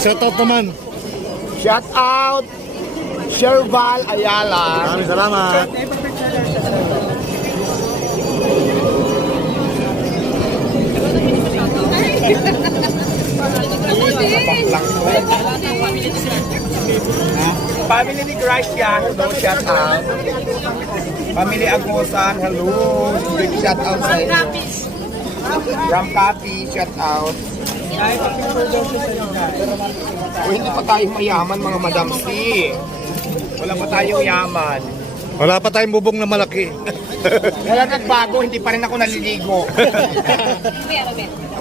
Shoutout naman. Shout out Sherval Ayala. Maraming salamat. Family ni Gracia, hello, shout out. Family Agosan, hello. Big shout out sa inyo. Ram Copy, shout out. Hindi pa tayo mayaman mga Madam C. Wala pa tayong yaman. Wala pa tayong bubong na malaki. Kaya nagbago, hindi pa rin ako naliligo.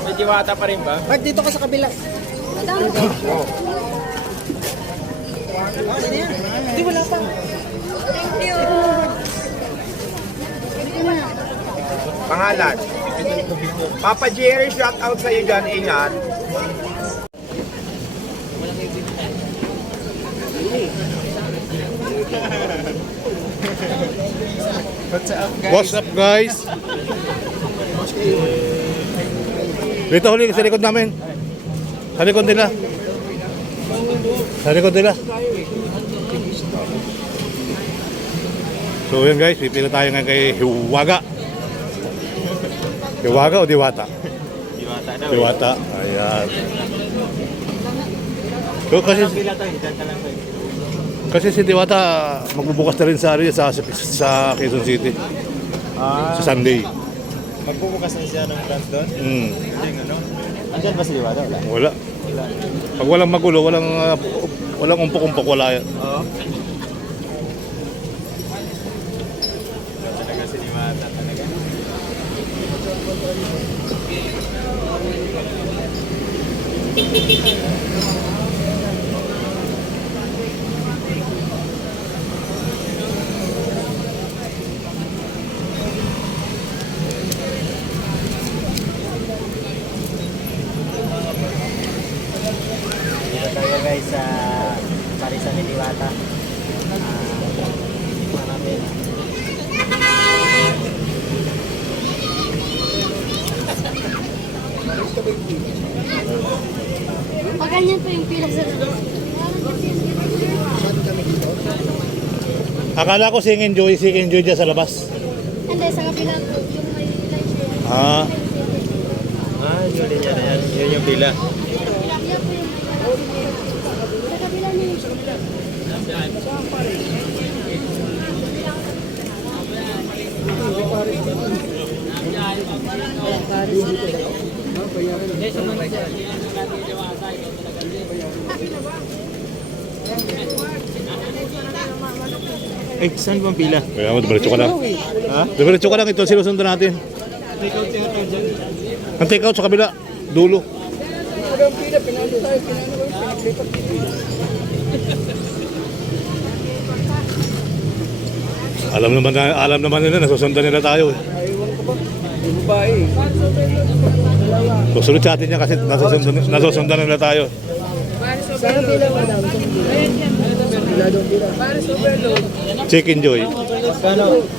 May diwata pa rin ba? Ba't dito ka sa kabila? Oh. Hindi, wala pa. Thank you. Pangalan. Papa Jerry, shout out sa iyo dyan, ingat. What's up guys? Dito huli sa likod namin. Sa likod nila. Sa likod nila. So yun guys, pipila tayo ngayon kay Hiwaga. Hiwaga o Diwata? Diwata daw. Diwata. Ayan. So kasi si Diwata magbubukas na rin sa sa Quezon City. Sa Sunday. Magbubukas na siya ng branch doon? Mm. Ano? Andyan ba si Diwata? Wala. Pag walang magulo, walang umpok-umpok, wala yan. Oo. Talaga si Diwata talaga. Dito tayo guys sa Parisan ni Diwata. Natin. Pag ganyan po yung pila sa labas. Akala ko sing enjoy dyan sa labas. Hindi, sa kapila po. Yung may light shade. Ah, Yun din yan. Yun yung pila. Yan po yung sa kapila niyo yung Eh, saan bang pila? kaya mo, diretso ka lang. Ha? Diretso ka lang, ito sinusundan natin. Ang take out sa kabila, dulo. Alam naman nila, nasusundan nila tayo. Susunod sa atin niya kasi nasusundan nila tayo. Chicken Joy.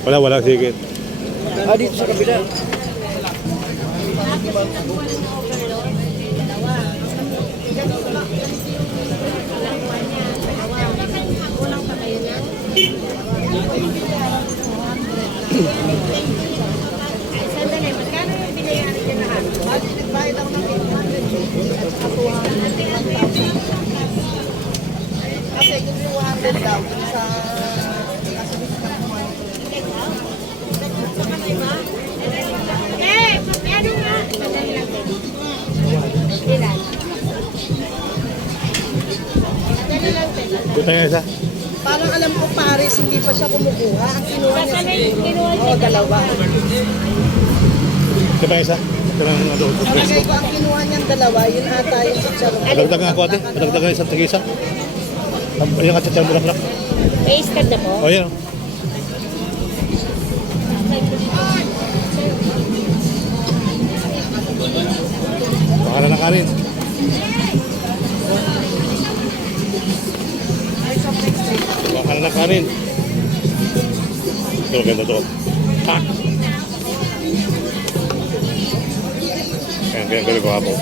Wala chicken. Dito sa kabila. sandali. Magkano yung binayaran niya na ano? Nagbayad ako ng 800. Kasi kung 200 daw sa Ito nga isa. Parang alam ko Paris, hindi pa siya kumukuha. Ang kinuha niya siguro. Oo, dalawa. Ito pa isa. Ito lang ano. Palagay ko ang kinuha niyang dalawa, yun ata yung chicharon. Padagdagan ako ate. Padagdagan isang tag-isa. Yung katsatsan mo lang. Wasted na po? O yan. Baka na kanin. Baka na kanin. Ito, ganda to. Tak! Ayan, kaya galing ko hapon.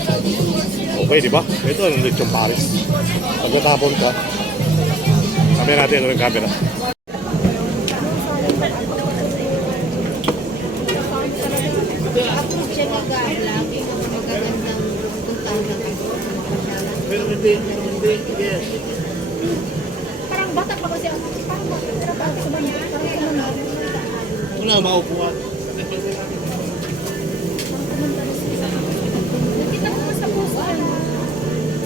Okay, di ba? Ito ang lechong Paris. Pagkatapon ka, sabi natin ito yung camera. Approve siya nag-vlog. Magagandang puntahan na kayo. Pero hindi, yes. Parang bata pa kasi. Parang bata. Pero parang sumanod. Parang sumanod. Wala, maupuan. Nakita ko naman sa post.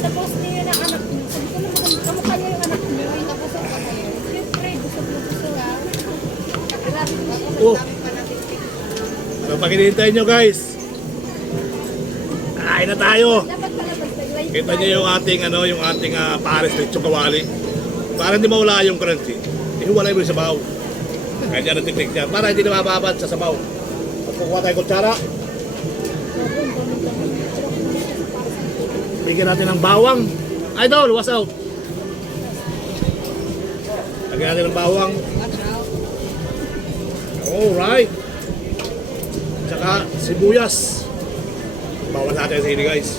Sa post niya na anak niya. Sabi ko naman, kamukha niya yung anak niya. Ay, napasok ka kayo. Siyempre, gusto ha. Grabe ko siya. Oh. So, pag hinihintay nyo guys, kain na tayo. Dapat pala pag-live. Kita nyo yung ating, yung ating Paris lechong kawali. Para hindi mawala yung crunchy. Ihiwalay mo yung sabaw. Kaya dyan ang tiktik niya. Para hindi na mababad sa sabaw. At kukuha tayo kutsara. Bigyan natin ng bawang. Idol, what's out? Lagyan natin ng bawang. Alright. Tsaka sibuyas. Bawal natin sa ini guys.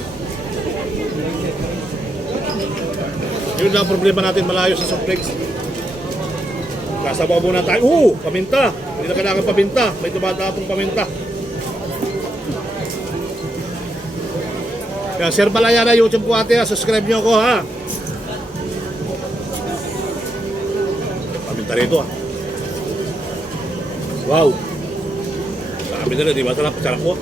Yun lang ang problema natin malayo sa soft drinks. Kasabaw muna tayo. Paminta. Hindi na kailangan paminta. May tumatapong paminta. Kaya share pala yan na YouTube ko ate ha. Subscribe nyo ako ha. Paminta rito ha. Wow. Sabi nila, di ba? Sarap po.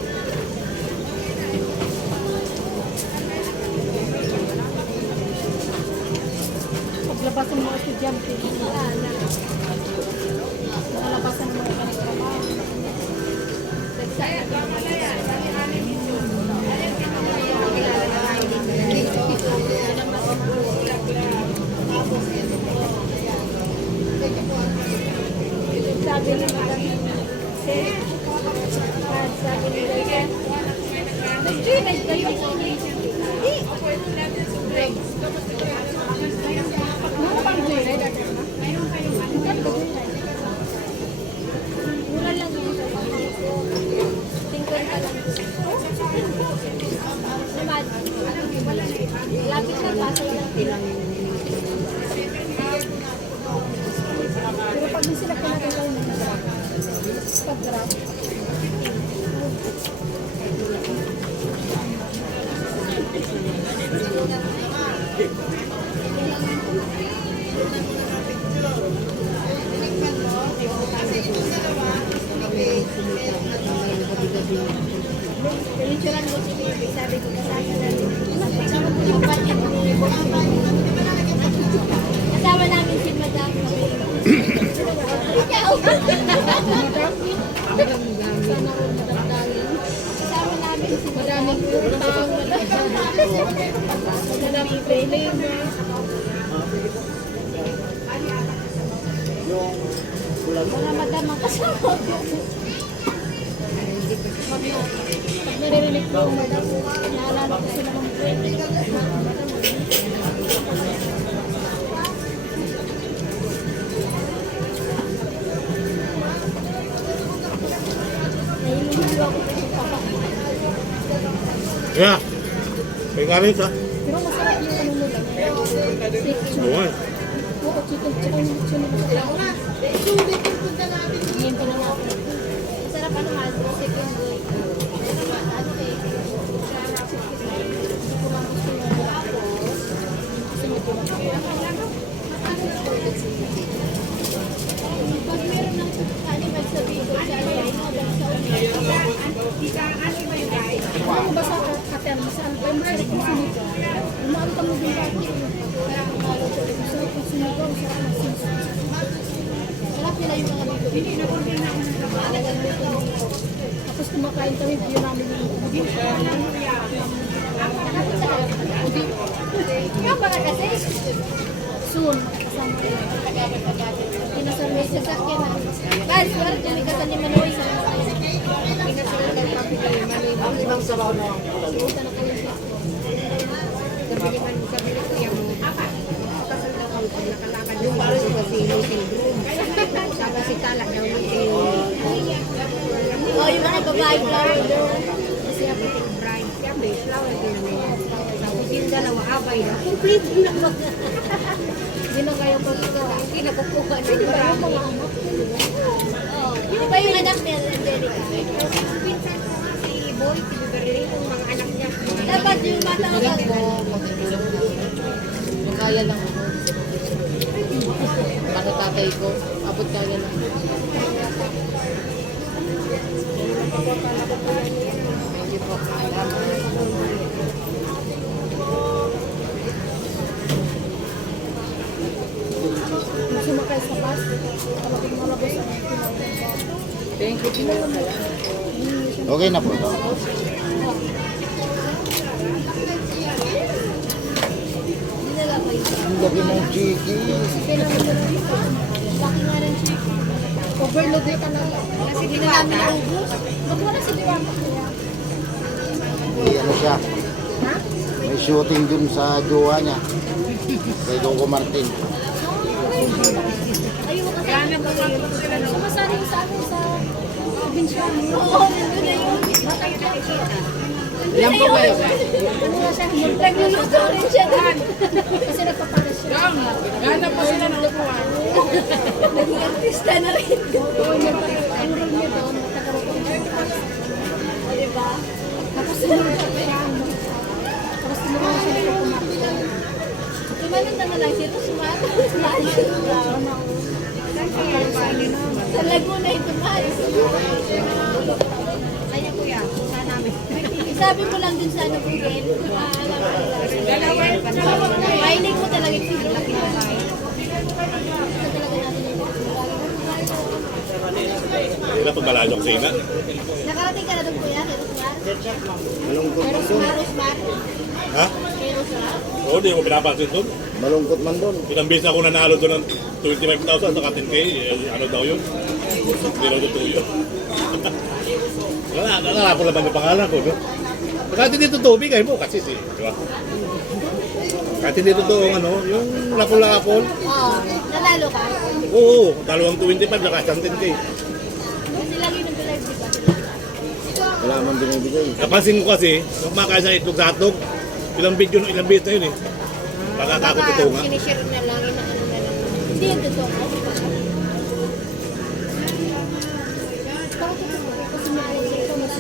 Paglabasan ng mga estudyante, wala na. Nalabasan ng mga kanagtrabaho. Sabi ni Madam, sabi ni Madam, nag-join kayo. Ano bang join? Mura lang yun. Tingkon ka lang. Naman, lapit na pasay lang tilang. Pero pag di sila kinagalaw na pag-drop. Pelituran mo si Bibi, sabi ko kasama namin. Kasama namin si Madam. Ikaw! Kasama namin si Madam. Madam Pele. Mga madam ang kasama. Pag naririnig ko yung madam, naalala ko sila ng friend. Nahihilo ako sa papa. Yeah. May kanin ka. Pero masarap yung ano nila. Oo. Oo, chicken. Tsaka yung chicken nila. Ngayon pa na natin. Masarap ano nga, chicken boy. Ano eh. Pag meron ng animal sa video, sa ano ba sa kater, saan pa yung masarap ng sinigaw? Umaan ka mo din dati. Masarap ng sinigaw, masarap ng sinigaw. Sarap nila yung mga dito. Hindi na kung pinakalagan dito. Tapos kumakain kami, yun namin yung ubi. Ikaw para kasi? Soon, kasama rin. Pinasurvey sa sakyan na. Guys, wala dyan may kasal ni Manoy sa mga kayo. Pinasurvey ng papi kayo, Manoy. Ang ibang sabaw na. Sumunta na kayo siya. Sabi ko yan mo. Kasal daw ako, nakalakad yung para sa silong syndrome. Sabi si Talak daw ng silong. Oh, yung mga babae flower girl. Kasi ako yung bride. Tapos yung dalawa, abay na. Complete na ba? Hindi na kayo pagkukuha. Hindi na kukuha na yung marami. Di ba yung anak niya, Angelica? Pinsan ko nga si Boy, si Beverly, yung mga anak niya. Dapat yung bata ko. Kaya lang ako. Para tatay ko, abot kaya lang. Thank you po. Sumakay sa bus. Talagang malabas ang Thank you. Okay na po. dinala kayo. Ang laki ng chiki. Laki nga ng chicken. Overload ka na. Kasi di namin naubos. Ba't wala si Diwata kaya? May ano siya. Ha? May shooting dun sa jowa niya. Kay Coco Martin. Ayaw ka sa sumasali yung sa akin sa probinsya. Oo, nandun na yun. Matay ka kita. Ilan po kayo? Ano nga siya? Nagluluto rin siya doon. Kasi nagpaparas siya. Gana po sila ng upuan. Naging artista na rin. Oo, yung role niya doon, taga-rotong siya. O, diba? Tapos sumunod siya. Tapos sumunod siya na kumakita. Tumalun na lang siya. Tapos sa Laguna ito, mahal. Kaya kuya, saan namin? Isabi mo lang dun sa ano, Google. Mainig mo talaga yung siguro. Hindi na pag malayo ang sina. Nakarating ka na doon kuya, kay Rosmar? Malungkot Kay man doon. Rosmar? Ha? Kay Rosmar? Oo, di ko pinapansin doon. Malungkot man doon. Ilang beses ako nanalo doon ng 25,000 sa 10K. Ano daw yun? Hindi daw totoo yun. Wala ko naman yung pangalan ko. No? Kahit hindi totoo, bigay mo kasi si. Di ba? Kahit hindi totoo ano, yung lapol-lapol. Oo, nanalo ka. Oo, dalawang 25 saka isang 10K. Kasi lagi nag-live, di ba? Wala man binibigay. Napansin ko kasi, nung kumakain sa itlog sa hotdog, ilang video, ilang beses na yun eh. Baka totoo nga. Sinishare na lang, inaano na lang. Hindi yung totoo. Kasi nakikita mo sa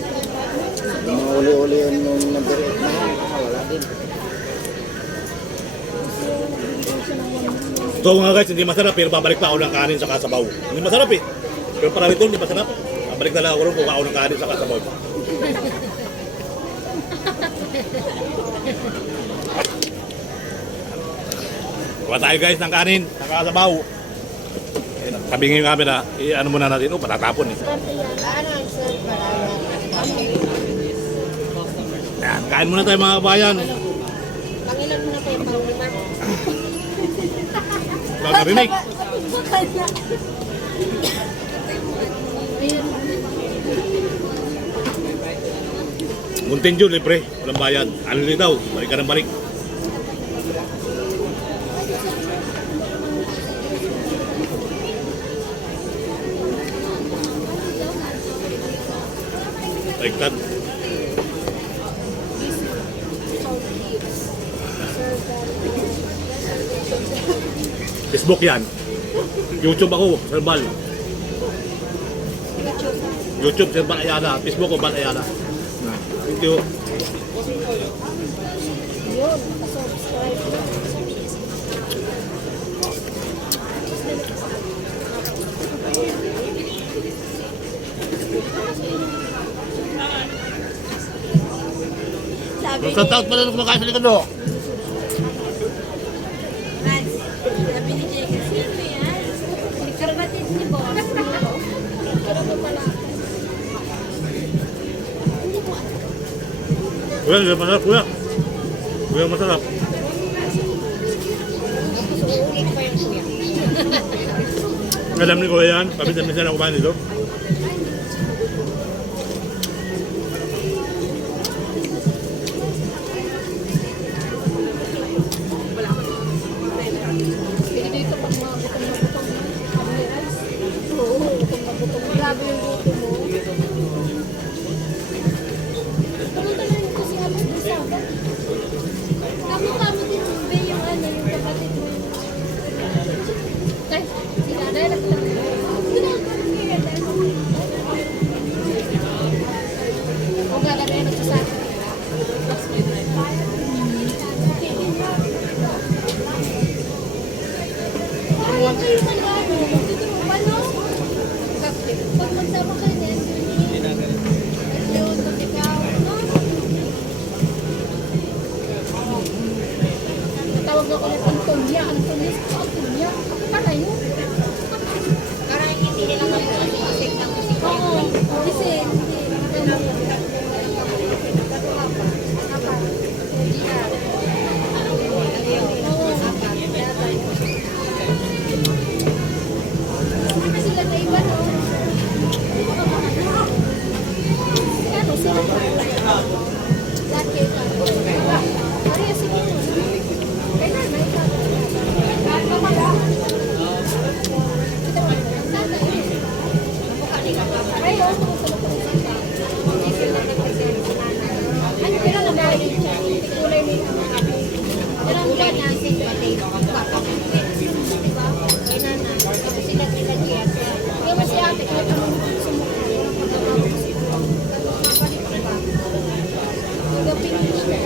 Yung mga uli-uli yung nag-direct na yan, wala din. So nga guys, hindi masarap pero babalik pa ako ng kanin sa kasabaw. Hindi masarap eh. Pero para rito, hindi masarap. Babalik na lang ako rin kung ako ng kanin sa kasabaw. Kuha tayo guys ng kanin sa kasabaw. Sabi ngayon kami na, ano muna natin, patatapon eh. Yan, kain muna tayo mga kabayan. Pangilan mo na tayo pang-lima. Wala narinig. Mountain Dew, libre. Walang bayad. Ano daw? Balik ka ng balik. Baliktad. Facebook yan. YouTube ako, Sir Bal. YouTube, Sir Bal Ayala. Facebook ko, Bal Ayala. Thank you. Yun, pa-subscribe na. Sabi Sa taot pala nung kumakain sa likod mo. Sabi ni Jake, sino yan? Nagkarabatid ni Boss. Nagkarabat pala. Hindi ko alam. Kuya, hindi masarap, kuya. Kuya, masarap. Tapos uulit pa yung kuya. Alam ni kuya yan, paminsan-minsan ako kumain dito. Sige dito pag mga butong na butong. Sabi ni Rice. Oo, butong na butong. Grabe yung buto mo. Pumunta na rin kasi alas 10 Sabado. Kung gagawin ito sa akin. Ayaw kayo man ano. Paano? Pag magsama ka niyan, yun, pag ikaw, tawag ako ng Antonia. Antonia, Antonia. Para yun. Parang hindi nila mag-asik ng musika. Oo, kasi hindi. Sila na iba, no? Ano, sila pa? Laki ka. Parehas sige mo. Kaya na, may ka. Kita mo, ang tatay. Ay, oo, kung sila pa rin siya. Ano, pero lang ba rin siya? Kulay may kami. Pero ang buwan niya, kaya mas ate, kahit anong sumukha, walang pagkakaroon sa ito. Mabalik ka ba? Nag-finish na.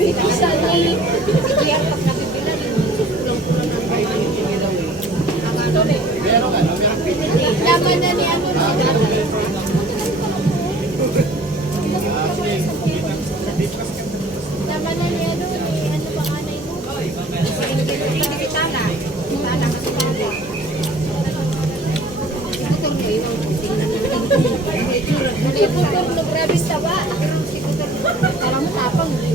Isa na eh. Kaya pag nabibila, kulang-kulang ng bayan. Ito na eh. Laman na ni ano na. Laman na ni ano ba anay mo? Hindi tala. Tala kasi tala. Nag-iputor na grabe sa ba? Parang matapang eh.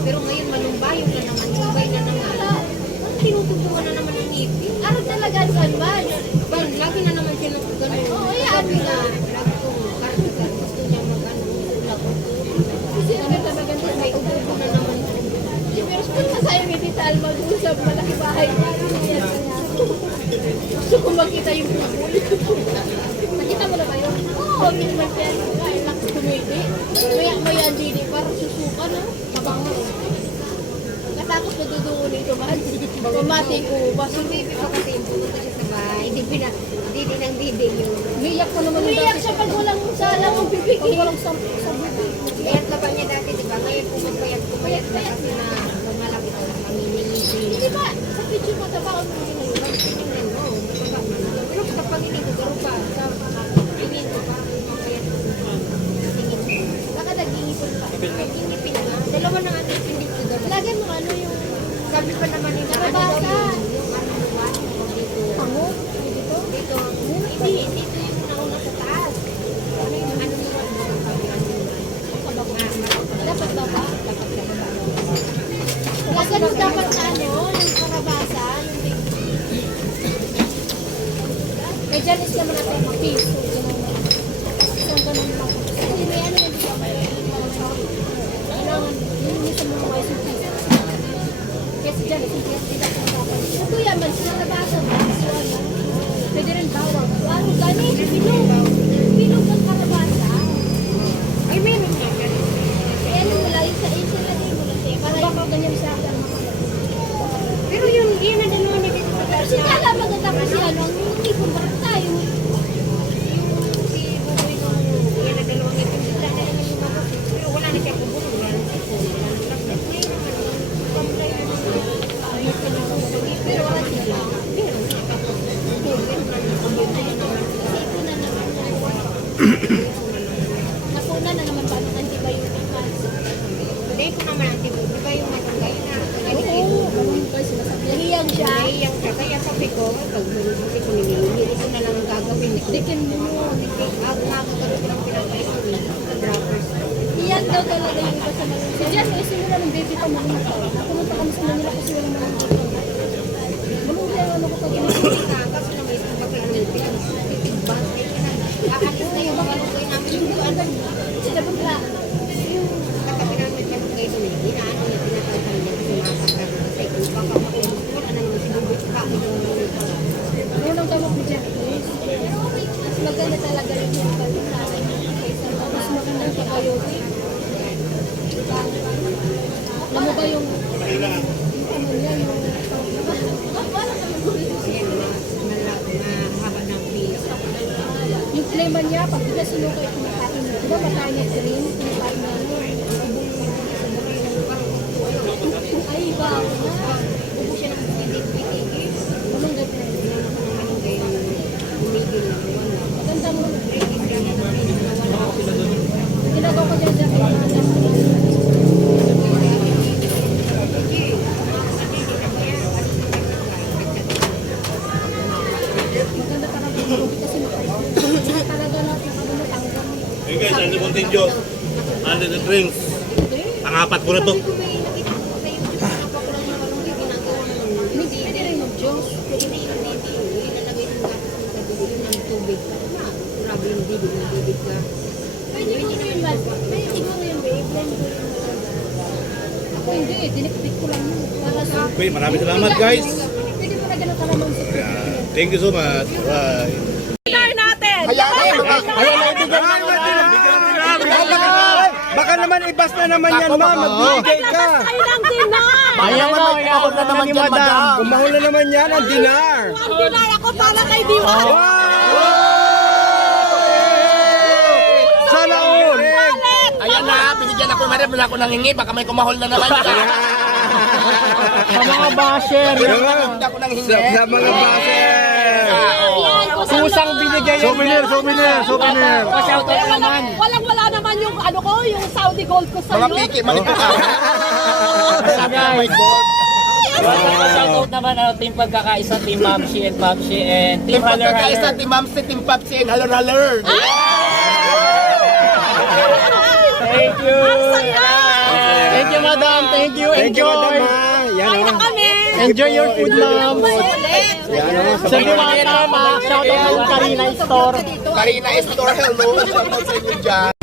Pero ngayon malumbayo na naman. Lumbay na naman. Tinutugtungan na naman ang ngipin. Araw talaga saan ba? Lagi na naman siya nagkagano. Oo, yan. Lagi kong kartigan. Gusto niya mag-ano. Kasi ano talaga doon, may ubo na naman. Pero kung masaya may tita Alma doon sa malaki bahay niya, gusto ko makita yung pool. Nakita mo na ba yun? Oo, minimal yan. Ay, lakas kumiti. Maya hindi, parang susuka, no? Mabangos. Katakot na dudungo nito man. Pamating ko, baso Baby pa kasi yung pumunta siya sa bahay. Hindi din ang bibig yun. umiyak ko naman. Umiyak siya pag walang sala ng bibig. Pag walang sa bibig. Kaya na ba niya dati, di ba? Ngayon pumayat na kasi na lumalapit na mamimili. Di ba? Sa picture mo, taba ko nung ginagawa. Tingnan mo, mataba man. Pero kapag hindi ko, garo pa. Tingin ko pa, mapayat ko. Tingin ko. Baka nag-iipon pa. Tingin nga. Dalawa na nga tingin ko doon. Lagyan mo ano yung Sabi pa naman nila, Nababasa. yung ano naman, yung dito. pango. Dito. Dito, hindi ito yung nauna sa taas. Ano yung ano naman, yung kabilang naman. Dapat ba ba? Dapat sa baba. Lagyan mo dapat na ano, yung karabasa, yung big. May Janice naman natin yung piso. Isang ganun lang. Kasi may ano yung dito. Kailangan, yun yung sa mga mga isang piso. Kasi Janice, hindi dapat dapat. Yung kuya man, sila karabasa ba? So ano, pwede rin bawang. Ano, ganit, bilog. Bilog ang karabasa. Ay, meron nga. Kaya ano mo lang, isa na din mo lang siya. Para yung ganyan sa akin. Pero yun na dalawa na dito sa taas. Kasi kala magtatapos siya, ano, ang ipon ba tayo? Yung si Buboy nung yan na dalawa nito, wala na naman yung mga. Pero wala na siya kubo. Wala na siya kubo. Wala na siya kubo. Ngayon naman, pamulay naman. Ayos ka na kubo. Pero wala siya lang. Meron siya. Tapos, meron na naman. Kasi ipon na naman. Napuna na naman ba ng antibiotic man? Hindi ko naman ang tibo. Di ba yung matangay na? Oo, ganun ba sinasabi? Nahiyang siya. Naiiyak siya. Kaya sabi ko, pag hindi ko nililili, ito na lang ang gagawin. Dikin mo. Ako makakagano ko lang pinapaisin. Droppers. Iyan daw talaga yung iba sa mga. Si Jan, eh, simula ng baby pa Manila. Napunta kami sa Manila kasi walang mga dito. Manila yung ano ko pag Hindi ka, kaso na may isang bagay na pinag-titigbang. Aalis na yung mga lugay namin. Yung ano, sila bangla. yung katabi namin yung lugay doon. Inaano niya, tinatawag niya kasi masakar. Kasi kung baka makulit, wala na naman sinubit ka. Unang gamot ni Jan. Mas maganda talaga yung herbal sa akin. Mas maganda yung probiotic. Alam mo ba yung ano niya, yung naman niya, pag hindi sinuko yung kumakain mo. Diba matayin na green, kumakain na ay, iba ako na. Ubo siya ng pitik-pitik. Anong gagawin? Ano kayo umigil na wala. Maganda mo. Wala. Ginagawa ko dyan sa kanya. Maganda parang kasi makain. Talaga na nakabulutanggang. Hey guys, ano yung konting Diyos? Ano the drinks? Pangapat ko na to. Hindi rin yung Diyos. Ilalagay ng gatas ng kabili ng tubig. Grabe yung bibig na bibig ka. Pwede ko rin yun, Bal. Pwede ko rin, babe. Blend ko yun. Ako hindi, dinikdik ko lang yun. Para sa... Okay, maraming salamat guys. Pwede mo na ganun kalaman sa Thank you so much. Bye. Baka naman ibas na naman yan, ma'am. Magbibigay ka. Ayan na, kumahol na naman dyan, madam. Kumahol na naman yan ang dinar. Ang dinay ako para kay Diwa. Sana all. Ayan na, binigyan ako, madam. Wala ako nangingi, baka may kumahol na naman. Sa mga basher. Hindi ako nangingi. Sa mga baser. Kusang binigay yan. Souvenir. Pasyaw-out naman. Walang-wala naman yung ano ko, yung Saudi gold ko sa'yo. Mga piki, malito ka. Shoutout naman ang team pagkakaisa, Team Mamshi and Papshi and Team Haller Pagkakaisa, Haller. Team Mamsi, Team Papsi, and Haller. Thank you! Thank you, madam! Thank you! Thank you, Enjoy! madam. Yan o. Enjoy your food, ma'am! Yan o. Sa Diwata, shoutout ng Karina Store. Karina Store, hello. Shoutout sa inyo dyan.